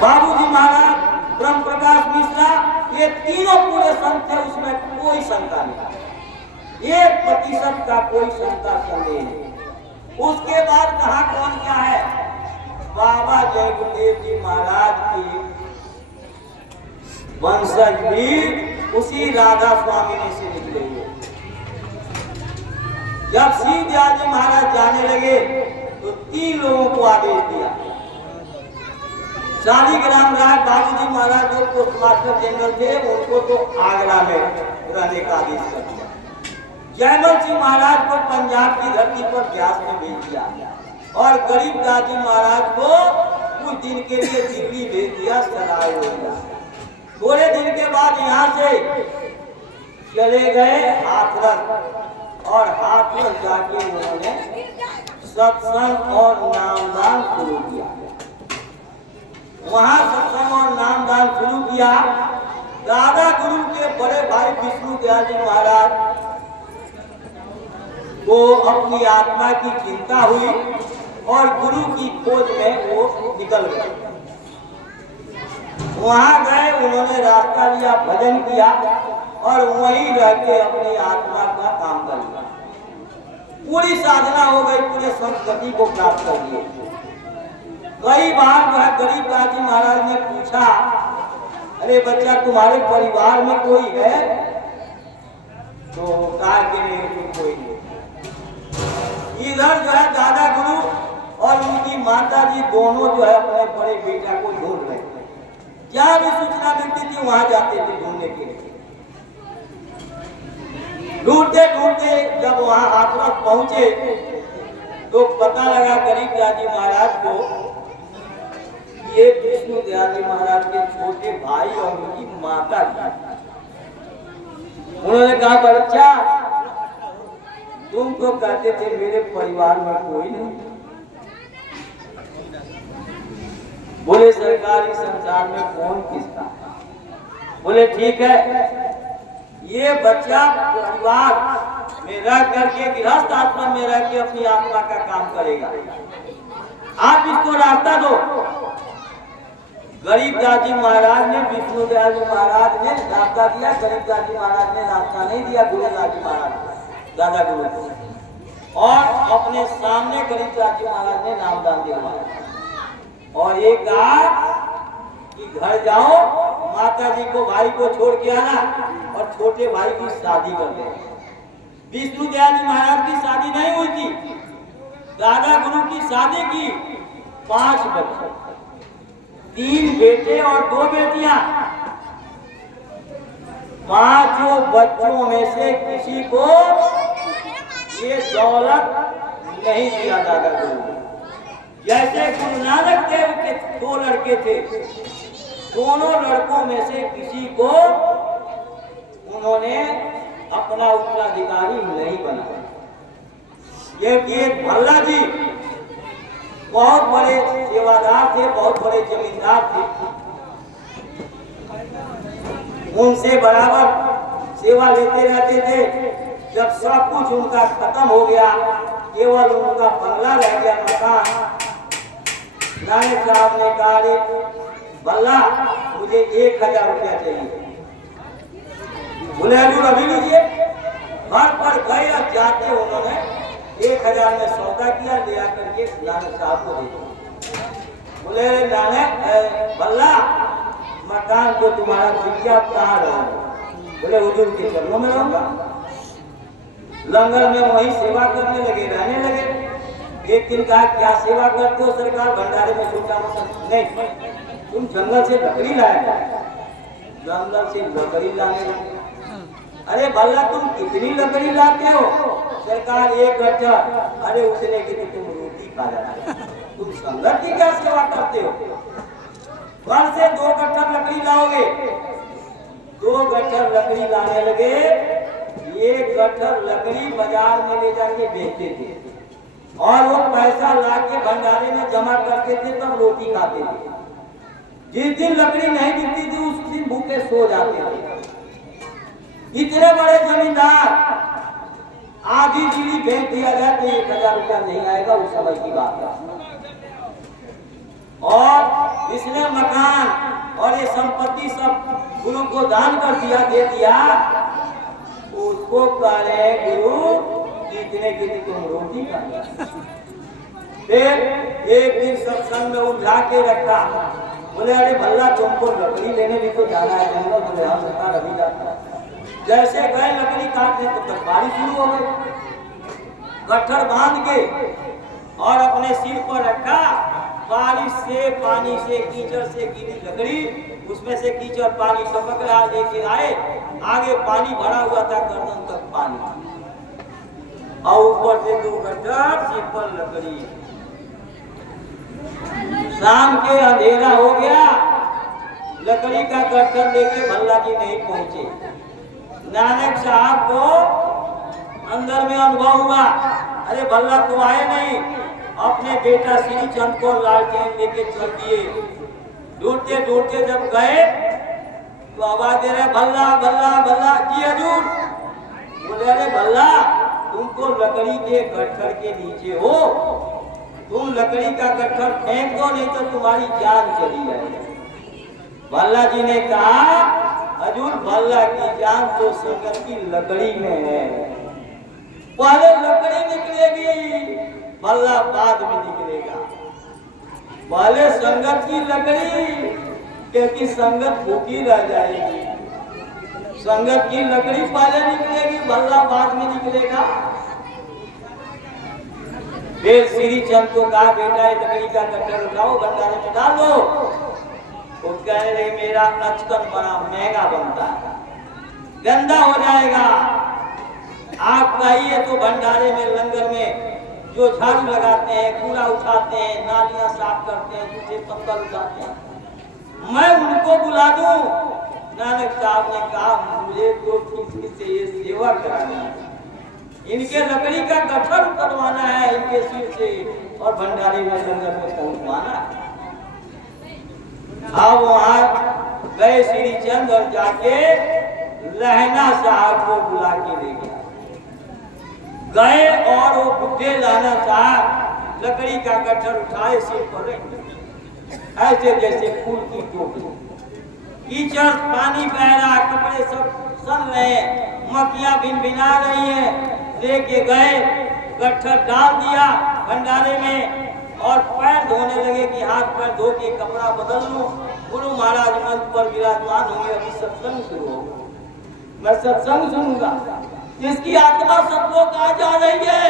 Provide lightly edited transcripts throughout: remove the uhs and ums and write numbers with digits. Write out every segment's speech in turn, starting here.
बाबूजी महाराज, ब्रह्म प्रकाश मिश्रा, ये तीनों पूरे संत थे, उसमें कोई शंका नहीं, 1% का कोई शंका संदेह नहीं। उसके बाद कहा कौन क्या है? बाबा जय गुरुदेव जी महाराज की वंशज भी उसी राधा स्वामी से निकले हुए। जब शिव दयाल जी महाराज जाने लगे तो 3 लोगों को आदेश दिया। शालिग्राम राय बाबूजी महाराज जो पोस्टमास्टर जनरल थे, उनको तो आगरा में रहने का आदेश कर दिया। जयमल सिंह महाराज को पंजाब की धरती पर ब्यास में भेज दिया और गरीबदास जी महाराज को कुछ दिन के लिए दिल्ली भेज दिया, सराय हो गया। थोड़े दिन के बाद यहाँ से चले गए हाथरस और हाथरस जाके उन्होंने सत्संग और नामदान शुरू किया। वहाँ सत्संग और नामदान शुरू किया। दादा गुरु के बड़े भाई विष्णु दयाल जी महाराज को अपनी आत्मा की चिंता हुई और गुरु की खोज में वो निकल गए। वहां गए, उन्होंने रास्ता लिया, भजन किया और वहीं रह के अपनी आत्मा का काम कर लिया। पूरी साधना हो गई, पूरे संस्कृति को प्राप्त कर लिए। कई बार जो है गरीबदास जी महाराज ने पूछा, अरे बच्चा तुम्हारे परिवार में कोई है? तो कहा कि नहीं, कोई नहीं। इधर जो है दादा गुरु और उनकी माता जी दोनों जो है अपने बड़े बेटा को ढूंढ रहे थे। जहाँ भी सूचना मिलती थी वहां जाते थे ढूंढने के लिए। ढूंढते ढूंढते जब वहां हाथरस पहुंचे तो पता लगा गरीबदास जी महाराज को ये विष्णु दयाल जी महाराज के छोटे भाई और उनकी माता जी। उन्होंने कहा, बच्चा तुम तो कहते थे मेरे परिवार में कोई नहीं। बोले सरकारी संसार में कौन किसका? बोले ठीक है, ये बच्चा परिवार में रह करके गृहस्थ आश्रम में रह के अपनी आत्मा का काम करेगा, आप इसको रास्ता दो। गरीबदास जी महाराज ने, विष्णु दयाल जी महाराज ने रास्ता दिया, गरीबदास जी महाराज ने रास्ता नहीं दिया। गुरुदास जी महाराज दादा गुरु को, और अपने सामने गरीबदास जी महाराज ने नामदान दिलवाया और ये कहा कि घर जाओ, माता जी को भाई को छोड़ के आना और छोटे भाई की शादी कर दे। विष्णु दयाल जी महाराज की शादी नहीं हुई थी, दादा गुरु की शादी की। 5 बच्चे, 3 बेटे और 2 बेटियां। 5 बच्चों में से किसी को ये दौलत नहीं दिया दादा गुरु ने। जैसे गुरु नानक देव के 2 लड़के थे, दोनों लड़कों में से किसी को उन्होंने अपना उत्तराधिकारी नहीं बनाया। ये भल्ला जी बहुत बड़े सेवादार थे, बहुत बड़े जमींदार थे। उनसे बराबर सेवा लेते रहते थे। जब सब कुछ उनका खत्म हो गया, केवल उनका बंगला रह गया, मकान, नायक साहब ने कहा, भल्ला मुझे 1000 रुपया चाहिए। बोले हजूर अभी लीजिए। घर पर गए और जाते उन्होंने 1000 में सौदा किया, ले आकर के नानक साहब को दे दिया। बोले नानक भल्ला मकान को तुम्हारा विज्ञा कहाँ रहोगे? बोले हुजूर के चरणों में रहूंगा। लंगर में वही सेवा करने लगे, रहने लगे। एक दिन कहा, क्या सेवा करते हो सरकार? भंडारे में छोटा मोटा नहीं, तुम जंगल से लकड़ी लाया। जंगल से लकड़ी लाने लगे। अरे भल्ला तुम कितनी लकड़ी लाते हो? सरकार 1 गट्ठर। अरे उतने की तो तुम रोटी खा जाते हो, तुम संगत की क्या सेवा करते हो? घर से 2 गट्ठर लकड़ी लाओगे। 2 गट्ठर लकड़ी लाने लगे। 1 गट्ठर लकड़ी बाजार में ले जाके बेचते थे और वो पैसा लाके भंडारे में जमा करते थे, तब रोटी खाते थे। जिस दिन लकड़ी नहीं बिकती थी उस दिन भूखे सो जाते थे। इतने बड़े जमींदार, आधी चीनी बेच दिया जाए तो 1000 रुपया नहीं आएगा, उस समय की बात है। और इसने मकान और ये संपत्ति सब गुरु को दान कर दिया, दे दिया, उसको कह रहे गुरु इतने की तुम रोटी खा। फिर एक दिन सत्संग में उठा के रखा, बोले अरे भल्ला तुमको लकड़ी लेने भी तो जाना है जंगल। बोले हाँ सरकार अभी जाता। जैसे गए लकड़ी काटने तो तक बारिश शुरू हो गई। गट्ठर बांध के और अपने सिर पर रखा, बारिश से, पानी से, कीचड़ से गिरी लकड़ी, उसमें से कीचड़ पानी टपक रहा, लेके आए, आगे पानी भरा हुआ था, गर्दन तक पानी, और ऊपर से 2 गट्ठर, सिर पर लकड़ी। शाम के अंधेरा हो गया, लकड़ी का गट्ठर लेके भल्ला जी नहीं पहुंचे। नानक साहब को अंदर में अनुभव हुआ, अरे भल्ला तो आए नहीं। अपने बेटा श्री चंद को लालटेन लेके चल दिए। ढूंढते ढूंढते जब गए तो आवाज दे रहे भल्ला भल्ला भल्ला। जी हजूर। बोले अरे भल्ला तुमको लकड़ी के गट्ठर के नीचे हो, तुम लकड़ी का गट्ठर फेंक दो नहीं तो तुम्हारी जान चली जाएगी। भल्ला जी ने कहा हजूर भल्ला की जान तो संगत की लकड़ी में है, पहले लकड़ी निकलेगी, भल्ला बाद में निकलेगा। पहले संगत की लकड़ी, क्योंकि संगत भूखी रह जाएगी। संगत की लकड़ी पहले निकलेगी, भल्ला बाद में निकलेगा। फिर श्री चंद को कहा बेटा लकड़ी का गट्ठर उठाओ, भंडारे में डाल दो। वो कह रहे मेरा अचकन बड़ा महंगा बनता है, गंदा हो जाएगा। आप कहिए तो भंडारे में लंगर में जो झाड़ू लगाते हैं, कूड़ा उठाते हैं, नालियां साफ करते हैं, जूठे पत्थर उठाते हैं, मैं उनको बुला दूं। नानक साहब ने कहा मुझे तो ठीक से ये सेवा करानी है, इनके लकड़ी का गट्ठर उतरवाना है इनके सिर से और भंडारे में लंगर में पहुंचवाना है। अब वहां गए श्री चंद और जाके लहना साहब को बुला के ले गया। गए और वो बुढ़े लहना साहब लकड़ी का गट्ठर उठाए, सिर पर ऐसे जैसे फूल की टोपी, कीचड़ पानी बह रहा, कपड़े सब सन रहे, मक्खियां भिनभिना रही हैं। लेके गए, गट्ठर डाल दिया भंडारे में और पैर धोने लगे कि हाथ पैर धो के कपड़ा बदल लूं। गुरु महाराज मंच पर विराजमान होंगे, अभी सत्संग शुरू होगा, मैं सत्संग सुनूंगा। जिसकी आत्मा सब लोग आ जा रही है,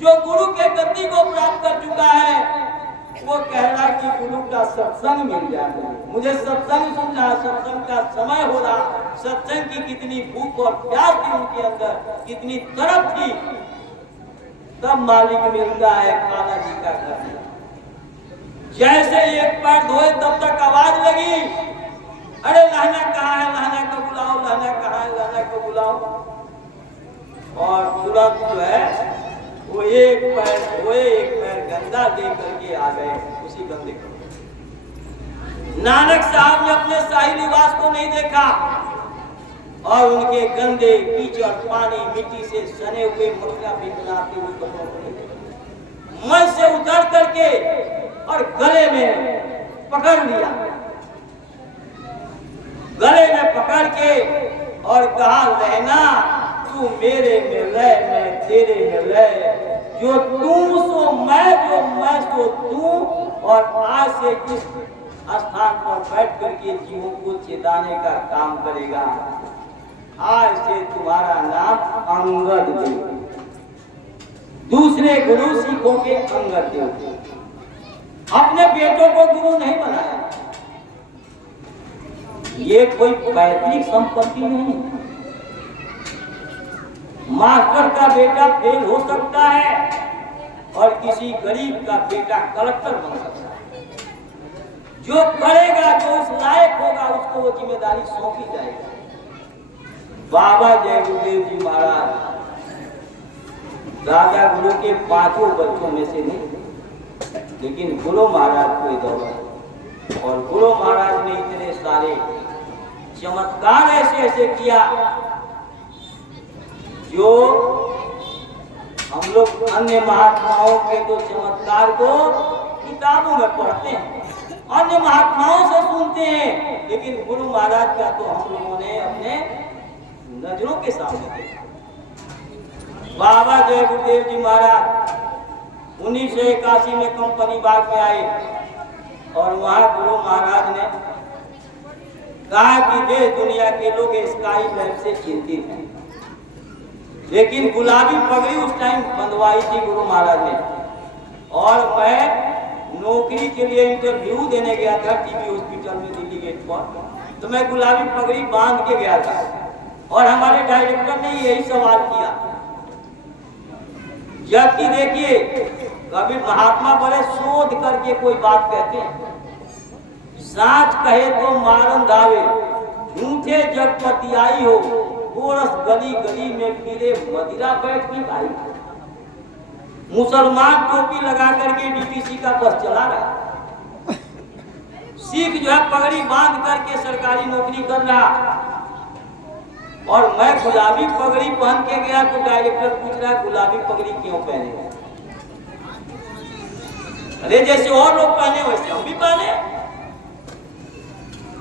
जो गुरु के गति को प्राप्त कर चुका है, वो कह रहा है कि गुरु का सत्संग मिल जाए, मुझे सत्संग सुनना, सत्संग का समय हो रहा। सत्संग की कितनी भूख और प्यास थी उनके अंदर, कितनी तड़प थी, तब मालिक मिलता है काला जी का घर। जैसे एक पैर धोए तब तक आवाज लगी, अरे लहना कहाँ है, लहना को बुलाओ, लहना कहाँ है, लहना को बुलाओ। और तुरंत जो है वो एक पैर धोए, एक पैर गंदा दे करके आ गए उसी गंदे को। नानक साहब ने अपने शाही निवास को नहीं देखा और उनके गंदे कीचड़ पानी मिट्टी से सने हुए मक्खियां भिनभिनाते हुए कपड़ों को नहीं देखा। मन से उतर करके और गले में पकड़ लिया, गले में पकड़ के और कहा रहना तू मेरे में रह, मैं तेरे में रह, जो तू सो मैं, जो मैं सो तू। और आज से जिस स्थान पर बैठ करके जीवों को चेताने का काम करेगा, आज से तुम्हारा नाम अंगद देव, दूसरे गुरु सिखों के अंगद देव। अपने बेटों को गुरु नहीं बनाया, ये कोई पैतृक संपत्ति नहीं। मास्टर का बेटा फेल हो सकता है और किसी गरीब का बेटा कलेक्टर बन सकता है। जो करेगा, जो उस लायक होगा, उसको वो जिम्मेदारी सौंपी जाएगी। बाबा जय गुरुदेव जी महाराज राजा गुरु के 5 बच्चों में से नहीं, लेकिन गुरु महाराज को दौड़ा और गुरु महाराज ने इतने सारे चमत्कार ऐसे ऐसे किया जो हम लोग अन्य महात्माओं के तो चमत्कार को किताबों में पढ़ते हैं, अन्य महात्माओं से सुनते हैं, लेकिन गुरु महाराज का तो हम लोगों ने अपने नजरों के सामने देखा। बाबा जय गुरुदेव जी महाराज 1981 में कंपनी बाग में आए और वहां गुरु महाराज ने कहा कि देश दुनिया के लोग स्काई लैब से चिंतित हैं, लेकिन गुलाबी पगड़ी उस टाइम बंधवाई थी गुरु महाराज ने। और मैं नौकरी के लिए इंटरव्यू देने गया था टीबी हॉस्पिटल में दिल्ली गेट पर, तो मैं गुलाबी पगड़ी बांध के गया था और हमारे डायरेक्टर ने यही सवाल किया। जबकि देखिए कभी महात्मा बड़े शोध करके कोई बात कहते हैं, साच कहे तो मारन धावे, झूठे जग पतियाई हो, गोरस गली गली में फिरे मदिरा बैठ की भाई। मुसलमान टोपी लगा करके डीटीसी का बस चला रहा, सिख जो है पगड़ी बांध करके सरकारी नौकरी कर रहा, और मैं गुलाबी पगड़ी पहन के गया तो डायरेक्टर पूछ रहा है गुलाबी पगड़ी क्यों पहने? अरे जैसे और लोग पहने वैसे हम भी पहने।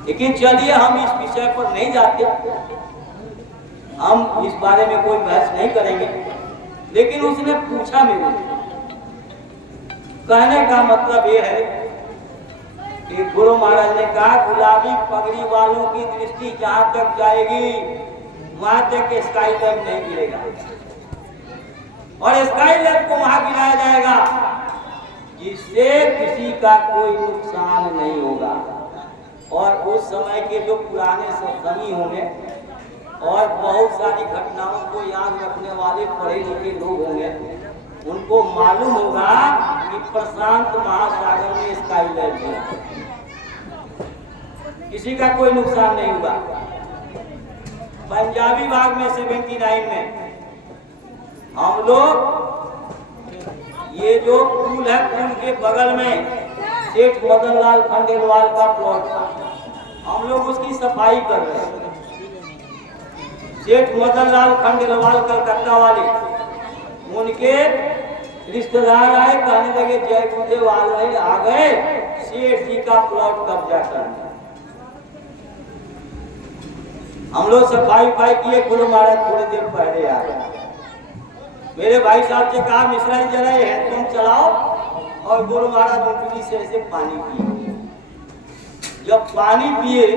लेकिन चलिए हम इस विषय पर नहीं जाते, हम इस बारे में कोई बहस नहीं करेंगे। लेकिन उसने पूछा मेरे, कहने का मतलब ये है कि गुरु महाराज ने कहा गुलाबी पगड़ी वालों की दृष्टि जहां तक जाएगी वहां तक स्काई लैब नहीं गिरेगा, और स्काई लैब को वहां गिराया जाएगा जिससे किसी का कोई नुकसान नहीं होगा। और उस समय के जो पुराने सत्संगी होंगे और बहुत सारी घटनाओं को याद रखने वाले पढ़े लिखे लोग होंगे, उनको मालूम होगा कि प्रशांत महासागर में स्काई लैब है, किसी का कोई नुकसान नहीं हुआ। पंजाबी बाग में 79 में हम लोग ये जो पुल है, पुल के बगल में सेठ मदन लाल खंडेलवाल का प्लॉट था, हम लोग उसकी सफाई कर रहे हैं। सेठ मदन लाल खंडेलवाल कलकत्ता वाले, उनके रिश्तेदार आए, कहने लगे जय गुरुदेव आ गए, सेठ जी का प्लॉट कब्जा करना। हम लोग सफाई किए, गुरु महाराज थोड़ी देर पहले आ गए। मेरे भाई साहब से कहा मिश्रा जी जरा ये हैंडपंप चलाओ, और गुरु महाराज उंगली से ऐसे पानी पिए। जब पानी पिए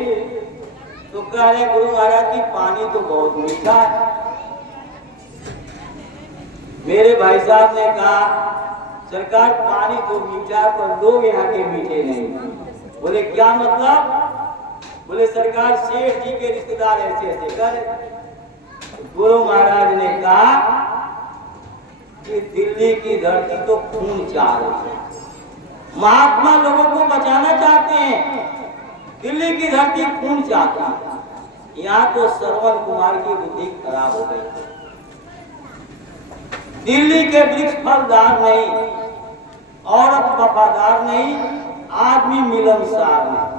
तो कह रहे गुरु महाराज की पानी तो बहुत मीठा है। मेरे भाई साहब ने कहा सरकार पानी तो मीठा है पर लोग यहाँ के मीठे नहीं। बोले क्या मतलब? बोले सरकार सेठ जी के रिश्तेदार ऐसे ऐसे कर। गुरु महाराज ने कहा कि दिल्ली की धरती तो खून चाह रही है, महात्मा लोगों को बचाना चाहते हैं, दिल्ली की धरती खून चाहती है। यहाँ तो श्रवण कुमार की बुद्धि खराब हो गई। दिल्ली के वृक्ष फलदार नहीं, औरत वफादार नहीं, आदमी मिलनसार नहीं।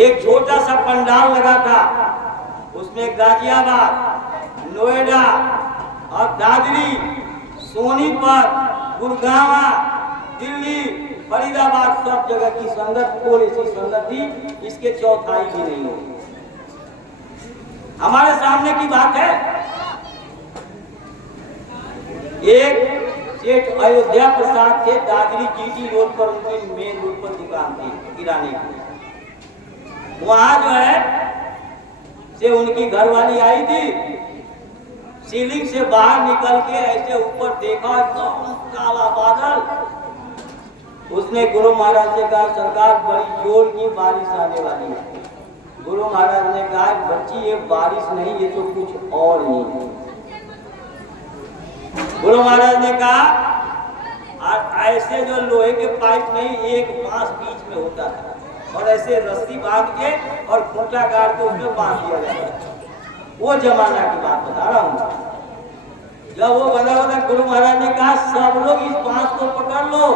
एक छोटा सा पंडाल लगा था, उसमें गाजियाबाद, नोएडा और दादरी, सोनीपत, गुड़गांव, दिल्ली, फरीदाबाद सब जगह की संगत थोड़ी सी संगत थी, इसके चौथाई भी नहीं होगी। हमारे सामने की बात है, एक सेठ अयोध्या प्रसाद थे, दादरी जीटी रोड पर, उनकी मेन रोड पर दुकान थी किराने की। वहां जो है से उनकी घरवाली आई थी, सीलिंग से बाहर निकल के ऐसे ऊपर देखा एकदम काला बादल। उसने गुरु महाराज से कहा सरकार बड़ी जोर की बारिश आने वाली है। गुरु महाराज ने कहा बच्ची ये बारिश नहीं, ये तो कुछ और ही है। गुरु महाराज ने कहा ऐसे जो लोहे के पाइप नहीं, एक बांस बीच में होता था और ऐसे रस्सी बांध के और खूंटा गाड़ के उसमें बांध दिया जाता था। वो जमाना की बात बता रहा हूँ। जब वो बना गुरु महाराज ने कहा सब लोग इस बांस को पकड़ लो,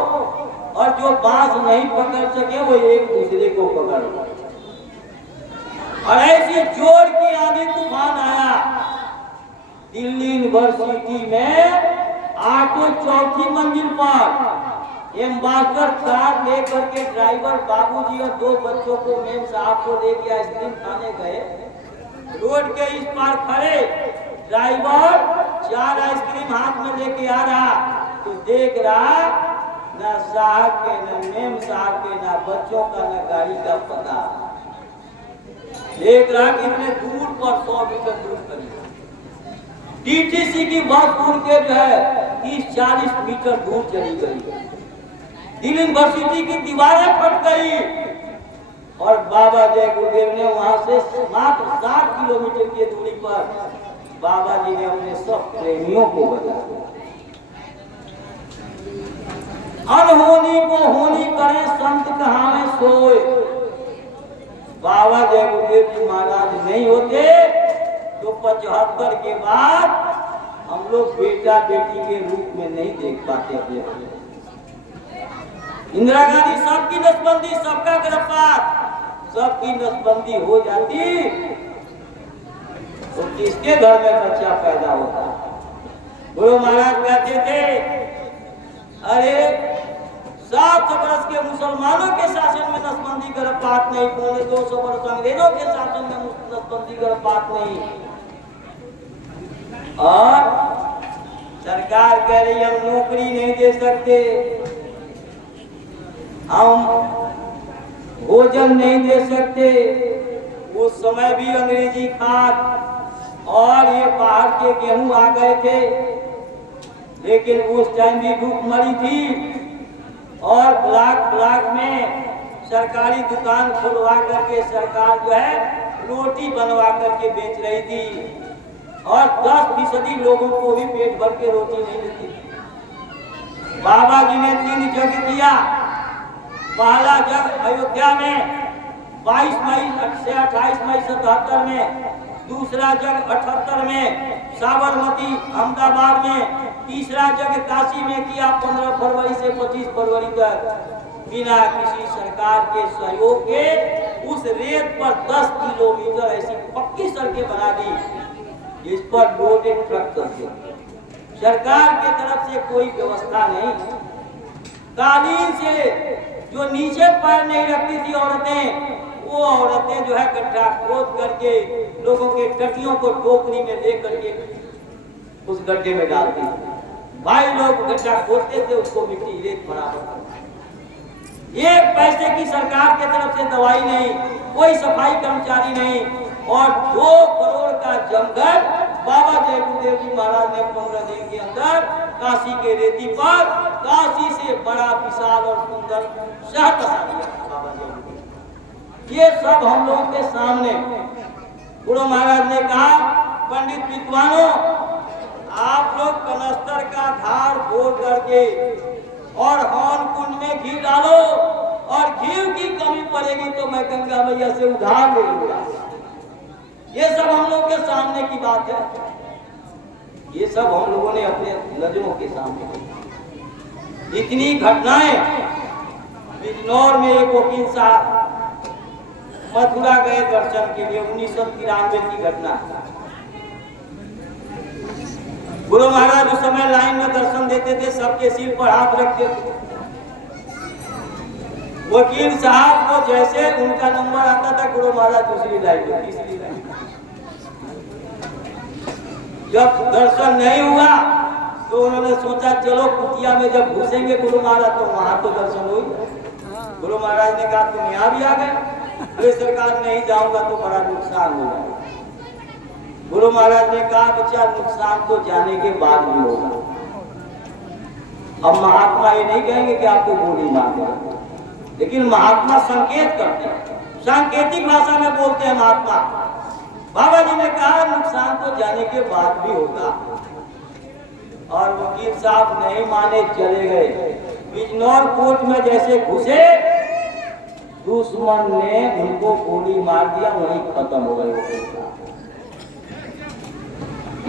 और जो बांस नहीं पकड़ सके वो एक दूसरे को पकड़ लो। और ऐसी जोर की आंधी तूफान आया। दिल्ली यूनिवर्सिटी में 8 चौथी मंजिल पर एम्बेसडर कार लेकर के ड्राइवर बाबूजी और 2 बच्चों को मेम साहब को लेके आइसक्रीम खाने गए। रोड के इस पार खड़े ड्राइवर 4 आइसक्रीम हाथ में लेके आ रहा, तो देख रहा ना साहब के, ना मेम साहब के, ना बच्चों का, ना गाड़ी का पता। देख रहा कि इतने दूर पर 100 मीटर दूर करी टीटीसी की बस उनके जो है 30-40 मीटर दूर चली गई। दिल्ली यूनिवर्सिटी की दीवारें फट गई और बाबा जय गुरुदेव ने वहां से मात्र 7 किलोमीटर की दूरी पर बाबा जी ने अपने सब प्रेमियों को बचाया। अनहोनी को होनी करे संत कहाँ में सोए। बाबा जय गुरुदेव जी महाराज नहीं होते तो 75 के बाद हम लोग बेटा बेटी के रूप में नहीं देख पाते थे। इंदिरा गांधी सबकी नसबंदी, सबका गिरफ्तार, सबकी नसबंदी हो जाती तो किसके घर में बच्चा पैदा होता। गुरु महाराज कहते थे अरे 700 वर्ष के मुसलमानों के शासन में नसबंदी गर्भपात नहीं, 250 वर्ष अंग्रेजों के शासन में नसबंदी गर्भपात नहीं। और सरकार कह रही हम नौकरी नहीं दे सकते, हम भोजन नहीं दे सकते। उस समय भी अंग्रेजी खाद और ये बाहर के गेहूं आ गए थे, लेकिन उस टाइम भी भूखमरी थी और ब्लॉक में सरकारी दुकान खुलवा करके सरकार जो है रोटी बनवा करके बेच रही थी और 10% लोगों को भी पेट भर के रोटी नहीं मिलती थी। बाबा जी ने 3 जग किया। पहला जग अयोध्या में 22 मई से 28 मई 77 में, दूसरा जग 78 में साबरमती अहमदाबाद में, तीसरा जग काशी में किया 15 फरवरी से 25 फरवरी तक। बिना किसी सरकार के सहयोग के उस रेत पर 10 किलोमीटर ऐसी पक्की सड़कें बना दी जिस पर लोडेड ट्रक चलते। सरकार के तरफ से कोई व्यवस्था नहीं। कालीन से जो नीचे पैर नहीं रखती थी औरतें, वो औरतें जो है गड्ढा खोद करके लोगों के टटियों को टोकरी में ले करके उस गड्ढे में डालती। भाई लोग गड्ढा खोदते थे, उसको मिट्टी रेत बराबर। 1 पैसे की सरकार के तरफ से दवाई नहीं, कोई सफाई कर्मचारी नहीं और 2 करोड़ का जंगल बाबा जय गुरुदेव जी महाराज ने 15 दिन के अंदर काशी के रेती पर काशी से बड़ा विशाल और सुंदर शहर बसा दिया बाबा जय गुरुदेव। ये सब हम लोगों के सामने। गुरु महाराज ने कहा पंडित विद्वानों, आप लोग कनस्तर का धार फोड़ करके और हवन कुंड में घी डालो और घी की कमी पड़ेगी तो मैं गंगा मैया से उधार ले लूंगा। ये सब हम लोग के सामने की बात है। ये सब हम लोगों ने अपने नजरों के सामने इतनी घटनाएं। बिजनौर में एक वकील साहब मथुरा गए दर्शन के लिए, 1993 की घटना। गुरु महाराज उस समय लाइन में दर्शन देते थे, सबके सिर पर हाथ रखते थे। वकील साहब को जैसे उनका नंबर आता था, गुरु महाराज दूसरी लाइन में, तीसरी लाइन। जब दर्शन नहीं हुआ तो उन्होंने सोचा चलो कुटिया में जब घुसेंगे गुरु महाराज तो वहां तो दर्शन हुई। गुरु महाराज ने कहा तुम यहाँ भी आ गए, अरे सरकार नहीं जाऊंगा तो बड़ा नुकसान हो जाएगा। गुरु महाराज ने कहा बच्चा नुकसान तो जाने के बाद भी होगा। अब महात्मा ये नहीं कहेंगे कि आपको गोली मार देगा, लेकिन महात्मा संकेत करते हैं, सांकेतिक भाषा में बोलते हैं महात्मा। बाबा जी ने कहा नुकसान तो जाने के बाद भी होगा। और वकील साहब नहीं माने, चले गए। बिजनौर कोर्ट में जैसे घुसे, दुश्मन ने उनको गोली मार दिया, वहीं खत्म हो गए वकील साहब।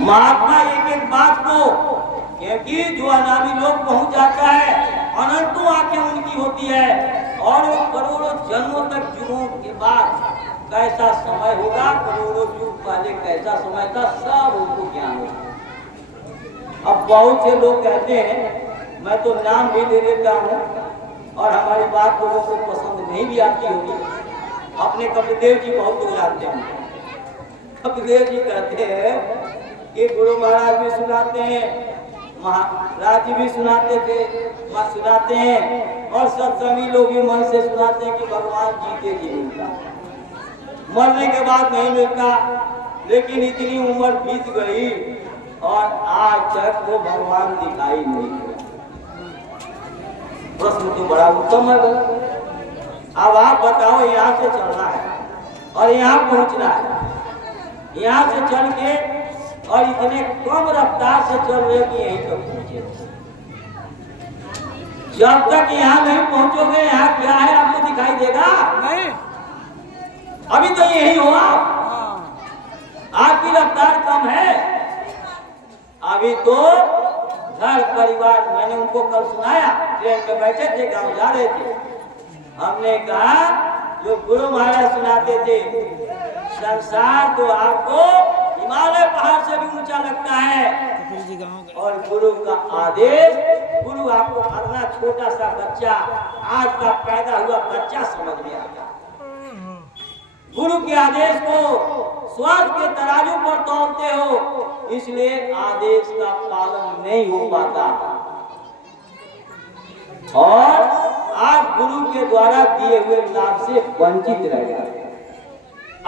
महात्मा एक बात को, क्योंकि जो अनामी लोग पहुंच जाता है अनंतों आंखें उनकी होती है और वो करोड़ों जन्मों तक जुनून के बाद कैसा समय होगा, करोड़ों युग पहले कैसा समय था, सब उनको ज्ञान होगा। अब बहुत से लोग कहते हैं, मैं तो नाम भी ले लेता हूँ, और हमारी बात लोगों को पसंद नहीं भी आती होगी। अपने कपिलदेव जी बहुत लोग जानते हैं। कपिलदेव जी कहते हैं कि गुरु महाराज भी सुनाते हैं, महाराज जी भी सुनाते थे, सुनाते हैं, और सत्संगी लोग भी मन से सुनाते हैं कि भगवान जीते जी मिलता, मरने के बाद नहीं मिलता। लेकिन इतनी उम्र बीत गई और आज तक वो भगवान दिखाई नहीं दिया। प्रश्न तो बड़ा उत्तम है। अब आप बताओ, यहाँ से चलना है और यहाँ पहुँचना है, यहाँ से चल के और इतने कम रफ्तार से चल रहे कि यहीं तक पहुँचे। जब तक यहाँ नहीं पहुँचोगे, यहाँ क्या है आपको दिखाई देगा नहीं। अभी तो यही हुआ, आपकी रफ्तार कम है। अभी तो घर परिवार, मैंने उनको कल सुनाया, ट्रेन में बैठे थे, गाँव जा रहे थे। हमने कहा जो गुरु महाराज सुनाते थे, संसार तो आपको हिमालय पहाड़ से भी ऊंचा लगता है, और गुरु का आदेश, गुरु आपको अपना छोटा सा बच्चा, आज का पैदा हुआ बच्चा समझ में आता। गुरु के आदेश को स्वर्ग के तराजू पर तोलते हो, इसलिए आदेश का पालन नहीं हो पाता और आप गुरु के द्वारा दिए हुए लाभ से वंचित रह जाते।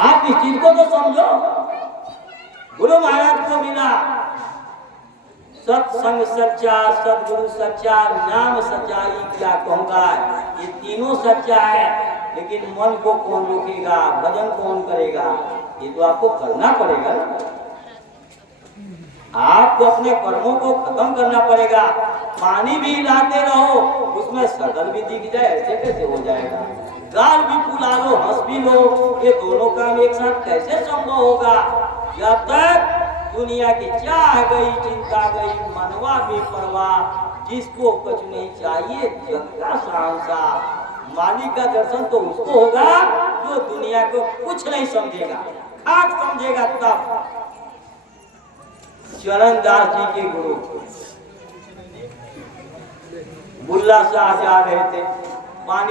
आप इस चीज को तो समझो। गुरु महाराज को मिला सत्संग सच्चा, सदगुरु सच्चा, नाम सच्चाई क्या कहूँगा, ये तीनों सच्चा है। लेकिन मन को कौन रोकेगा, भजन कौन करेगा, ये तो आपको करना पड़ेगा। आपको अपने कर्मों को खत्म करना पड़ेगा। पानी भी हिलाते रहो, उसमें शक्ल भी दिख जाए, ऐसे कैसे हो जाएगा। गाल भी फुला लो, हंस भी लो, ये दोनों काम एक साथ कैसे संभव होगा। जब तक दुनिया की चाह गई, चिंता गई, मनवा बेपरवाह, जिसको कुछ नहीं चाहिए जग का शहंशाह। मालिक का दर्शन तो उसको होगा जो दुनिया को कुछ नहीं समझेगा, खाक समझेगा। तब चरणदास जी के गुरु बुल्ला शाह जा रहे थे, पानी